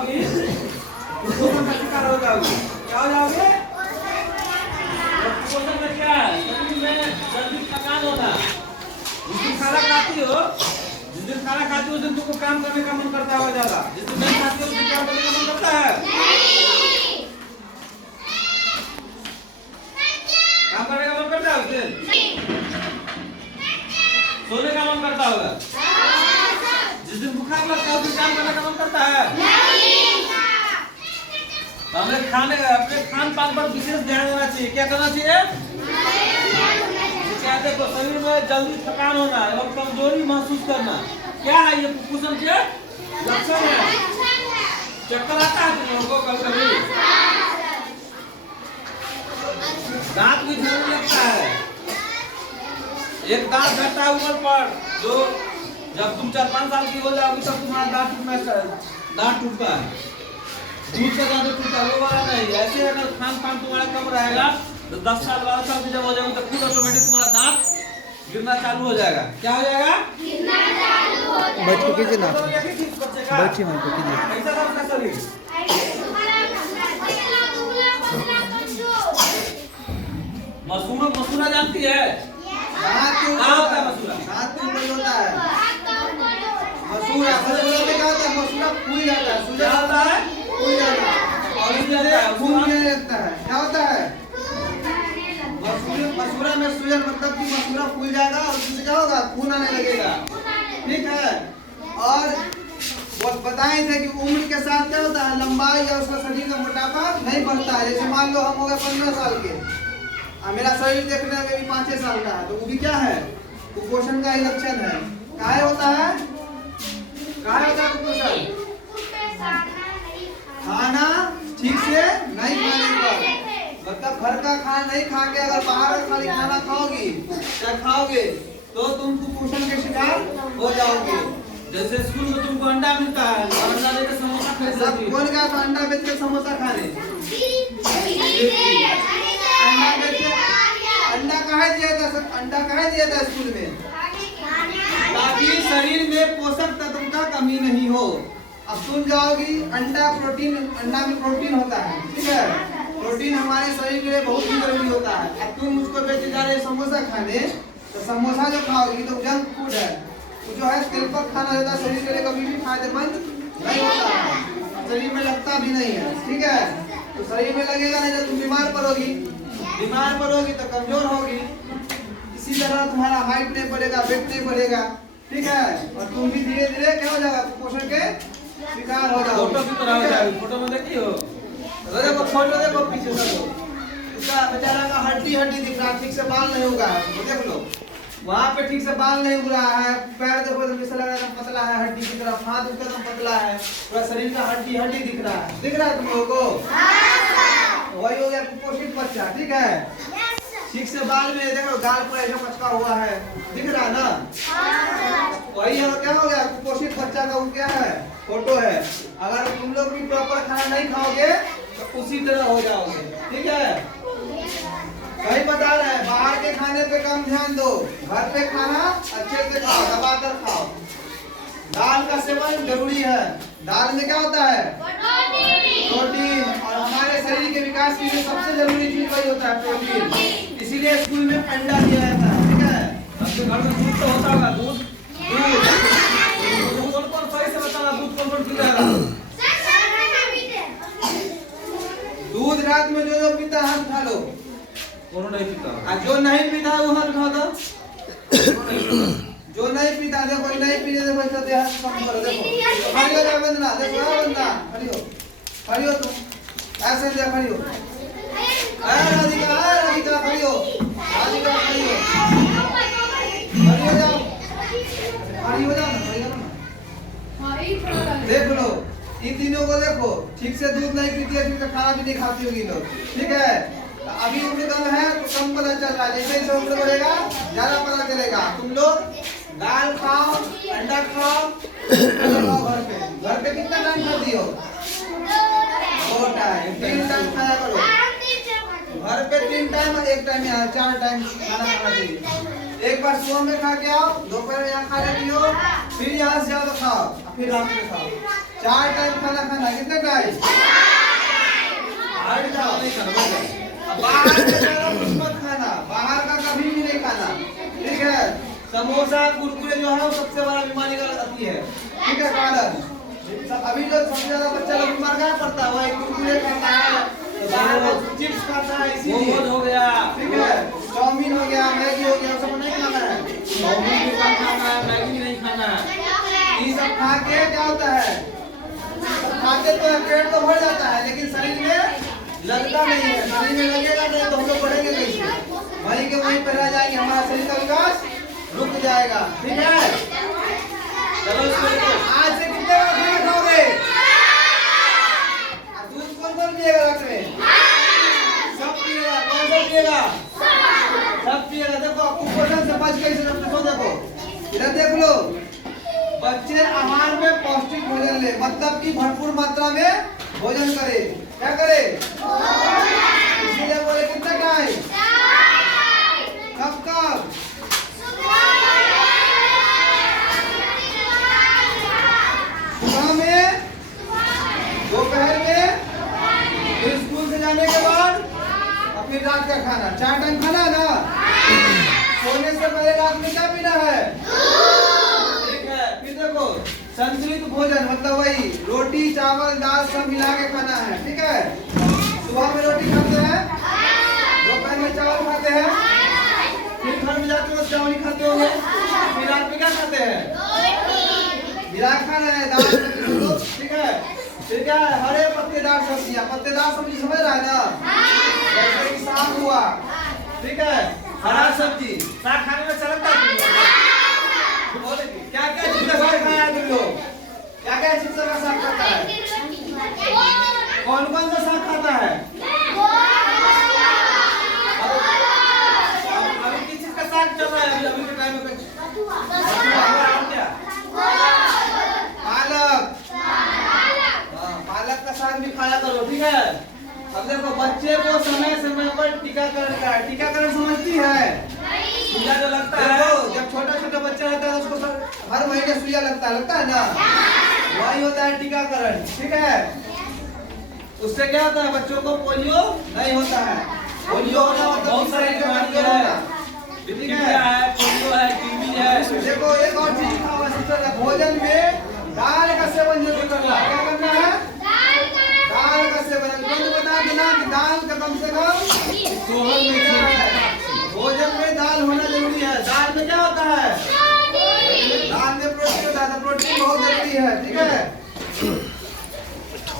जाओगी, कुपोषण का शिकार हो जाओगी। क्या हो जाओगे? कुपोषण में क्या है? शरीर में जल्दी थकान होना। जिस दिन खाना खाती हो, जिस दिन खाना खाती हो उस दिन तुमको काम करने का मन करता होगा ज्यादा। जिस दिन नहीं खाती हो उस दिन काम करने का मन करता है? काम करने का मन करता है उस दिन? सोने का मन करता होगा। जिस दिन बुखार लगता है उस दिन काम करने का मन करता है? तो हमें अपने खान पान पर विशेष ध्यान देना चाहिए। क्या करना चाहिए? क्या देखो, शरीर में जल्दी थकान होना और कमजोरी महसूस करना, क्या है ये कुपोषण के लक्षण है। चक्कर आता है तुम लोगों को कभी? दांत भी झड़ने लगता है। एक दांत घटता है ऊपर पर, जो जब तुम 4-5 साल की हो जाओगी तब तुम्हारा दांत टूटता है। दूध का दांत टूटता है, वो वाला नहीं। ऐसे अगर खान पान तुम्हारा कम रहेगा तो 10 साल 12 साल की जब हो जाएगी तो खुद ऑटोमेटिक तुम्हारा दांत गिरना चालू हो जाएगा। क्या हो जाएगा? गिरना चालू हो जाएगा। बैठ के कीजिए ना, बैठिए वहीं पे कीजिए। कैसा था आपका शरीर? मसूरा जानती है? कहाँ होता है मसूरा? हाथ में ऊपर होता है मसूरा। मसूरा में क्या होता है? मसूरा फूल जाता है। क्या होता है? फूल जाता है और इससे खून आने लगता है। क्या होता है? मसूरा में सूजन, मतलब कि मसूरा फूल जाएगा और उससे क्या होगा? खून आने लगेगा। ठीक है। और वो बताए थे कि उम्र के साथ क्या होता है? लंबाई या उसका शरीर का मोटापा नहीं बढ़ता है। जैसे मान लो हम हो गए 15 साल के, मेरा शरीर देखने में भी 5-6 साल का है, तो वो भी क्या है? कुपोषण का ही लक्षण है। काहे होता है? काहे होता है कुपोषण? खाना ठीक से नहीं खाने पर, मतलब घर का खाना नहीं खा के अगर बाहर का खाली खाना खाओगी या खाओगे तो तुम कुपोषण के शिकार हो जाओगे। जैसे स्कूल में तुमको अंडा मिलता है, अंडा लेकर समोसा खा सब कौन गया तो अंडा बेच के समोसा खाने? अंडा बेच के अंडा काहे दिया था? अंडा काहे दिया था स्कूल में? ताकि शरीर में पोषक तत्व का कमी नहीं हो। अब सुन जाओगी, अंडा प्रोटीन, अंडा में प्रोटीन होता है। ठीक है, प्रोटीन हमारे शरीर के लिए बहुत ही जरूरी होता है। अब तुम उसको बेच जा रहे समोसा खाने, तो समोसा जो खाओगी तो जंक फूड है, जो है तेल पर खाना रहता है, शरीर के लिए कभी भी फायदेमंद नहीं होता है, शरीर में लगता भी नहीं है। ठीक है, तो शरीर में लगेगा नहीं तो तुम बीमार पड़ोगी, बीमार पड़ोगी तो कमजोर होगी। इसी तरह तुम्हारा हाइट नहीं बढ़ेगा, वेट नहीं बढ़ेगा। ठीक है, और तुम भी धीरे धीरे क्या हो जाएगा? कुपोषण के शिकार हो जाओगे। फोटो की तरह हो जाएगी। फोटो में देखी हो? देखो फोटो, देखो पीछे से उसका बेचारा का हड्डी दिख रहा है, ठीक से बाल नहीं उगा है। देख लो वहाँ पे ठीक से बाल नहीं उग रहा है। पैर देखो तो जैसा लग रहा है पतला है, हड्डी की तरफ। हाथ उसका एकदम पतला है, पूरा शरीर का हड्डी दिख रहा है। दिख रहा है तुम लोगों को? वही हो गया कुपोषित बच्चा। ठीक है, ठीक से बाल में देखो गाल पर ऐसा पचका हुआ है, दिख रहा है ना? वही है, क्या हो गया? कुपोषित बच्चा का वो क्या है? फोटो है। अगर तुम लोग भी प्रॉपर खाना नहीं खाओगे तो उसी तरह हो जाओगे। ठीक है, सही बता रहे हैं। बाहर के खाने पे कम ध्यान दो, घर पे खाना अच्छे से खाओ, दबा कर खाओ। दाल का सेवन जरूरी है। दाल में क्या होता है? प्रोटीन। और हमारे शरीर के विकास के लिए सबसे जरूरी चीज वही होता है, प्रोटीन। इसीलिए स्कूल में अंडा दिया जाता है। ठीक है, आपके घर में दूध तो होता होगा। दूध कौन सही से बताना, दूध कौन पीता है? दूध रात में जो पीता है हाथ उठा लो। कौन नहीं पीता? जो नहीं पीता वो हाथ उठा दो। जो नहीं पीता, देखो नहीं पीने से पैसा दे, हाथ कम करो। देखो खड़ी हो जा बंदना, देखो बंदा खड़ी हो तुम, ऐसे दे खड़ी हो। राधिका खड़ी हो, राधिका खड़ी हो, खड़ी हो जाओ ना। देख लो इन तीनों को, देखो ठीक से दूध नहीं पीती है, ठीक से खाना भी नहीं खाती होगी लोग। ठीक है, अभी उम्र कम है तो कम पता चल रहा है, जैसे जैसे उम्र बढ़ेगा ज्यादा पता चलेगा। तुम लोग दाल खाओ, अंडा खाओ, घर पे कितना टाइम खाती हो? 2 टाइम, 3 टाइम खाया करो। घर पे 3 टाइम, 1 टाइम यहाँ 4 टाइम खाना खाना चाहिए। एक बार सुबह में खा के आओ, दोपहर में यहाँ खा लेती हो, फिर यहाँ से जाओ तो खाओ, फिर रात में खाओ। 4 टाइम खाना खाना है, कितने टाइम? हट जाओ, नहीं खाना। बाहर का ज्यादा कुछ मत खाना, बाहर का कभी भी नहीं खाना, ठीक है? समोसा कुरकुरे जो है वो सबसे बड़ा बीमारी का आती है, ठीक है? कारण अभी जो सबसे ज्यादा बच्चा लोग बीमार क्या पड़ता है, वही कुरकुरे खाता है, बाहर का चिप्स खाता है, इसीलिए मोमोज हो गया, ठीक है? चाउमीन हो गया, मैगी हो गया, सब नहीं खाना है। चाउमीन भी कम खाना है, मैगी भी नहीं खाना है। ये सब खा के क्या होता है, सब खाते तो है, पेट तो भर जाता है, लेकिन शरीर में लगता नहीं है। शरीर में लगेगा नहीं तो हम लोग बढ़ेंगे कैसे? वहीं के वहीं पर रह जाएंगे, हमारा शरीर का विकास रुक जाएगा, ठीक है? चलो इसको आज से कितने बार खाना खाओगे? दूध कौन कौन पिएगा रात में? सब पिएगा। कौन सा पिएगा? सब पिएगा। देखो कुपोषण से बच गए, देखो देखो इधर देख लो। बच्चे आहार में पौष्टिक भोजन ले, मतलब कि भरपूर मात्रा में भोजन करे। क्या करे? इसीलिए बोले कितना टाइम? कब कब? सुबह में, दोपहर में, फिर स्कूल से जाने के बाद और फिर रात का खाना। 4 टाइम खाना है ना? सोने से पहले रात में क्या पीना है? ठीक है। फिर देखो संतुलित भोजन, मतलब वही रोटी चावल दाल सब मिला के खाना है, ठीक है? सुबह में रोटी खाते हैं, दोपहर में चावल खाते हैं, फिर घर में जाते हो चावल खाते होंगे, फिर रात में क्या खाते हैं? मिला खाना है, दाल ठीक है? फिर क्या है? हरे पत्तेदार सब्जियां। पत्तेदार सब्जी समझ रहा है ना? जैसे कि साग हुआ, ठीक है? हरा सब्जी। साग खाने में चलता है। क्या क्या चीज का साग खाया है तुम लोग? क्या क्या चीज का साग खाता है? कौन कौन सा साग खाता है? अभी किस चीज का साग चल रहा है अभी के टाइम में? क्या? पालक। हाँ, पालक का साग भी खाया करो, ठीक है? अब देखो बच्चे को समय समय पर टीकाकरण का है। टीकाकरण समझती है? सुइया जो लगता है, देखो जब छोटा छोटा बच्चा रहता है उसको हर महीने सुइया लगता है ना? वही होता है टीकाकरण, ठीक है? उससे क्या होता है? बच्चों को पोलियो नहीं होता है। पोलियो होना मतलब बहुत सारी बीमारियां हैं। डिप्थीरिया है, पोलियो है, टीबी है। देखो एक और चीज लिखा हुआ है, भोजन में दाल का सेवन जरूर करना है। क्या करना है? दाल का सेवन। बता देना कि दाल का कम से कम भोजन में दाल होना जरूरी है। दाल में क्या होता है? दाल में प्रोटीन होता है, प्रोटीन बहुत जरूरी है, ठीक है?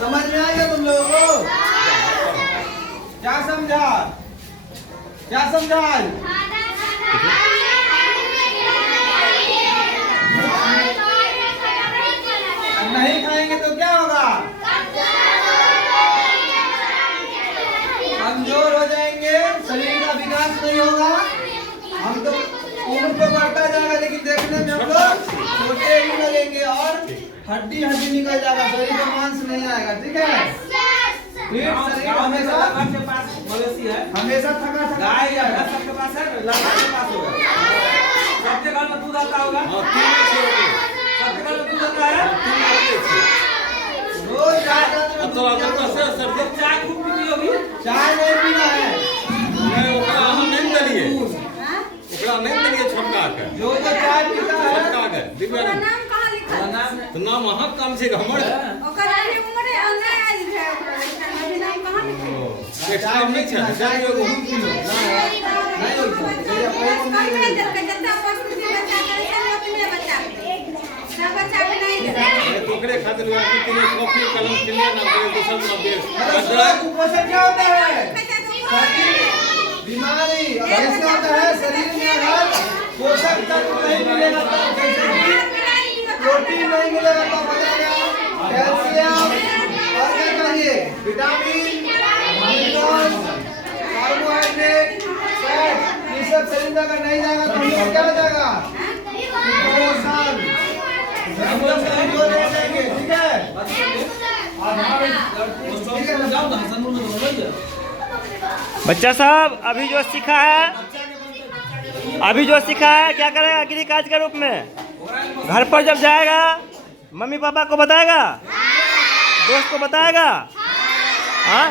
समझ में आएगा तुम लोगों को? क्या समझा? क्या समझा? नहीं खाएंगे तो क्या होगा? कमजोर हो जाएंगे, शरीर का विकास नहीं होगा। हम तो उम्र तो बढ़ता जाएगा, लेकिन देखने में हम लोग छोटे ही लगेंगे और हड्डी हड्डी निकल जाएगा, शरीर में मांस नहीं आएगा, ठीक है? फिर शरीर हमेशा के पास मवेशी है, हमेशा थका थका गाय या भैंस सबके पास है, लड़का के पास होगा। सबके घर में दूध आता होगा। सबके घर में दूध आता है। रोज चाय अब तो आपके पास है सर जी। चाय खूब पीती होगी। चाय नहीं पीना है। नहीं ओकरा हम नहीं दलिए, ओकरा नहीं दलिए छोटका के, जो चाय पीता है छोटका के दिव्या ओकर ने नाम कहाँ लिखल है? नाम है। तो नाम अहाँ काम से हमर ओकर अभी उम्रे अन्ना आयल है ओकर अभी नाम कहाँ लिखल है? एक्स्ट्रा नहीं छै चाय दलिए को को। नहीं होता कम में देलकै जतना पौष्टिक बच्चा करे छै ओतने बच्चा के। सब बच्चा के नहीं देलकै। तो ओकरे खातिर हुआ कि तीन कॉपी कलम के लिए ना करे तो सब ना दे। कुपोषण क्या होता है? बीमारी। ऐसे होता है शरीर में अगर पोषक तत्व नहीं मिलेगा तो जैसे कि प्रोटीन नहीं मिलेगा तो बचेगा कैल्शियम और क्या चाहिए? विटामिन, मिनरल्स, कार्बोहाइड्रेट, फैट, ये सब शरीर में अगर नहीं जाएगा तो हमें क्या हो जाएगा? कुपोषण। हम लोग कमजोर रह जाएंगे, ठीक है? ठीक है ना? जाओ ना हसनपुर में तो है। बच्चा साहब अभी जो सीखा है क्या करेगा एग्रीकाज के रूप में? घर पर जब जाएगा मम्मी पापा को बताएगा, दोस्त को बताएगा हाँ